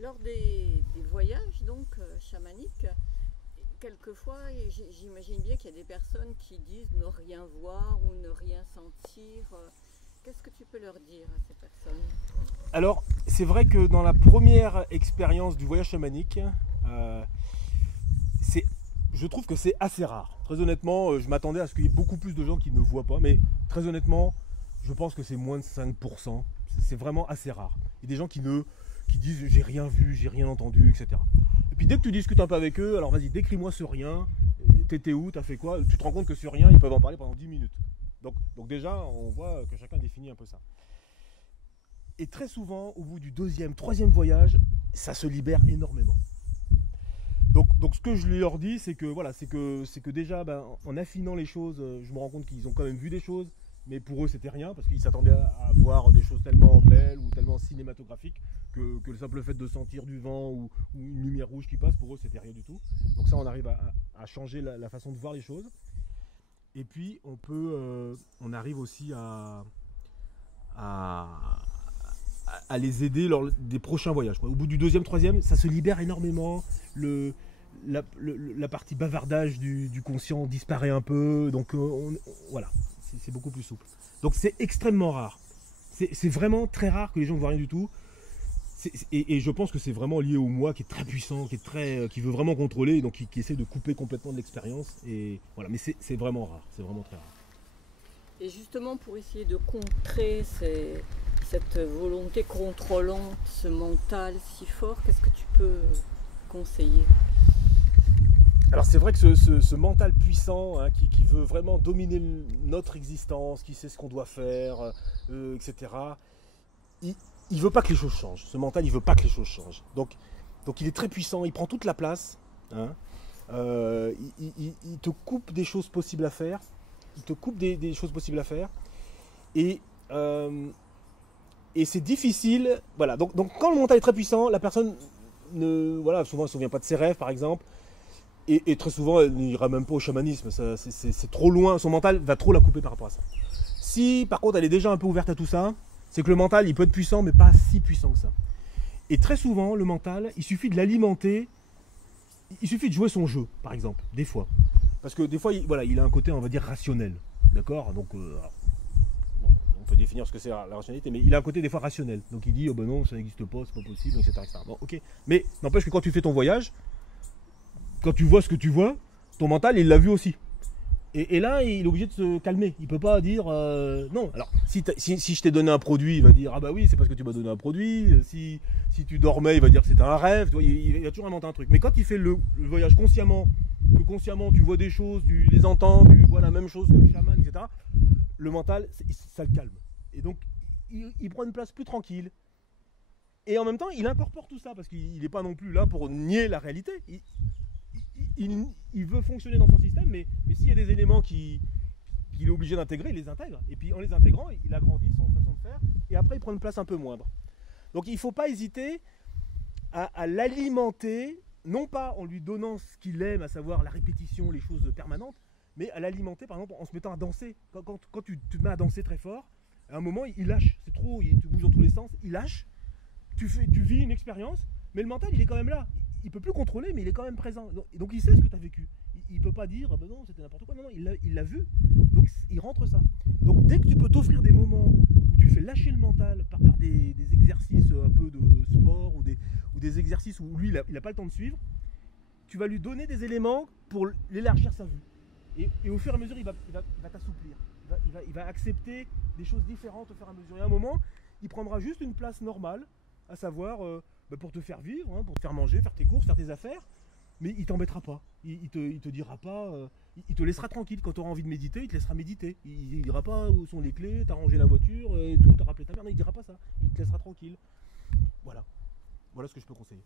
Lors des voyages donc chamaniques, quelquefois, j'imagine bien qu'il y a des personnes qui disent ne rien voir ou ne rien sentir. Qu'est-ce que tu peux leur dire à ces personnes? Alors, c'est vrai que dans la première expérience du voyage chamanique, euh, c'est, je trouve que c'est assez rare. Très honnêtement, je m'attendais à ce qu'il y ait beaucoup plus de gens qui ne voient pas, mais très honnêtement, je pense que c'est moins de 5%. C'est vraiment assez rare. Il y a des gens qui disent j'ai rien vu, j'ai rien entendu, etc. Et puis dès que tu discutes un peu avec eux, alors vas-y, décris-moi ce rien. T'étais où, t'as fait quoi? Tu te rends compte que ce rien, ils peuvent en parler pendant 10 minutes. Donc déjà, on voit que chacun définit un peu ça. Et très souvent, au bout du deuxième, troisième voyage, ça se libère énormément. Donc ce que je leur dis, c'est que voilà, c'est que déjà, en affinant les choses, je me rends compte qu'ils ont quand même vu des choses, mais pour eux c'était rien parce qu'ils s'attendaient à voir des choses tellement belles ou tellement cinématographiques que le simple fait de sentir du vent ou une lumière rouge qui passe, pour eux c'était rien du tout. Donc ça, on arrive à changer la façon de voir les choses. Et puis on arrive aussi à, à les aider lors des prochains voyages. Au bout du deuxième, troisième, ça se libère énormément. La partie bavardage du conscient disparaît un peu. Donc voilà, c'est beaucoup plus souple. Donc c'est extrêmement rare. C'est vraiment très rare que les gens ne voient rien du tout. Et je pense que c'est vraiment lié au moi qui est très puissant, qui veut vraiment contrôler, donc qui essaie de couper complètement de l'expérience. Et voilà, mais c'est vraiment rare, c'est vraiment très rare. Et justement, pour essayer de contrer cette volonté contrôlante, ce mental si fort, qu'est-ce que tu peux conseiller? Alors c'est vrai que ce mental puissant, hein, qui veut vraiment dominer notre existence, qui sait ce qu'on doit faire, etc., il ne veut pas que les choses changent. Ce mental, il veut pas que les choses changent. Donc il est très puissant, il prend toute la place. Hein. Il te coupe des choses possibles à faire. Il te coupe des choses possibles à faire. Et, et c'est difficile. Voilà. Donc quand le mental est très puissant, la personne souvent elle ne se souvient pas de ses rêves, par exemple. Et très souvent, elle n'ira même pas au chamanisme. C'est trop loin. Son mental va trop la couper par rapport à ça. Si, par contre, elle est déjà un peu ouverte à tout ça, c'est que le mental, il peut être puissant, mais pas si puissant que ça. Et très souvent, le mental, il suffit de l'alimenter. Il suffit de jouer son jeu, par exemple, des fois. Parce que des fois, il a un côté, on va dire, rationnel. D'accord. Donc, on peut définir ce que c'est la rationalité, mais il a un côté des fois rationnel. Donc il dit, oh ben non, ça n'existe pas, c'est pas possible, etc. Bon, ok. Mais n'empêche que quand tu fais ton voyage, quand tu vois ce que tu vois, ton mental, il l'a vu aussi. Et là, il est obligé de se calmer. Il peut pas dire non. Alors, si je t'ai donné un produit, il va dire ah bah oui, c'est parce que tu m'as donné un produit. Si tu dormais, il va dire que c'était un rêve. Tu vois, il va toujours inventer un truc. Mais quand il fait le voyage consciemment, que consciemment tu vois des choses, tu les entends, tu vois la même chose que le chaman, etc., le mental, ça le calme. Et donc, il prend une place plus tranquille. Et en même temps, il incorpore tout ça parce qu'il n'est pas non plus là pour nier la réalité. Il veut fonctionner dans son système, mais s'il y a des éléments qu'il est obligé d'intégrer, il les intègre. Et puis en les intégrant, il agrandit son façon de faire, et après il prend une place un peu moindre. Donc il ne faut pas hésiter à l'alimenter, non pas en lui donnant ce qu'il aime, à savoir la répétition, les choses permanentes, mais à l'alimenter par exemple en se mettant à danser. Quand tu te mets à danser très fort, à un moment il lâche, c'est trop, tu bouges dans tous les sens, il lâche, tu vis une expérience, mais le mental il est quand même là. Il peut plus contrôler, mais il est quand même présent. Donc il sait ce que tu as vécu. Il peut pas dire, ah ben non, c'était n'importe quoi. Non, non, il l'a vu. Donc il rentre ça. Donc dès que tu peux t'offrir des moments où tu fais lâcher le mental par des exercices un peu de sport ou des exercices où lui, il n'a pas le temps de suivre, tu vas lui donner des éléments pour l'élargir sa vue. Et au fur et à mesure, il va t'assouplir. Il va accepter des choses différentes au fur et à mesure. Et à un moment, il prendra juste une place normale, à savoir pour te faire vivre, hein, pour te faire manger, faire tes courses, faire tes affaires, mais il t'embêtera pas. Il te dira pas, il te laissera tranquille. Quand tu auras envie de méditer, il te laissera méditer. Il dira pas où sont les clés, t'as rangé la voiture et tout, t'as rappelé ta mère. Non, il dira pas ça. Il te laissera tranquille. Voilà. Voilà ce que je peux conseiller.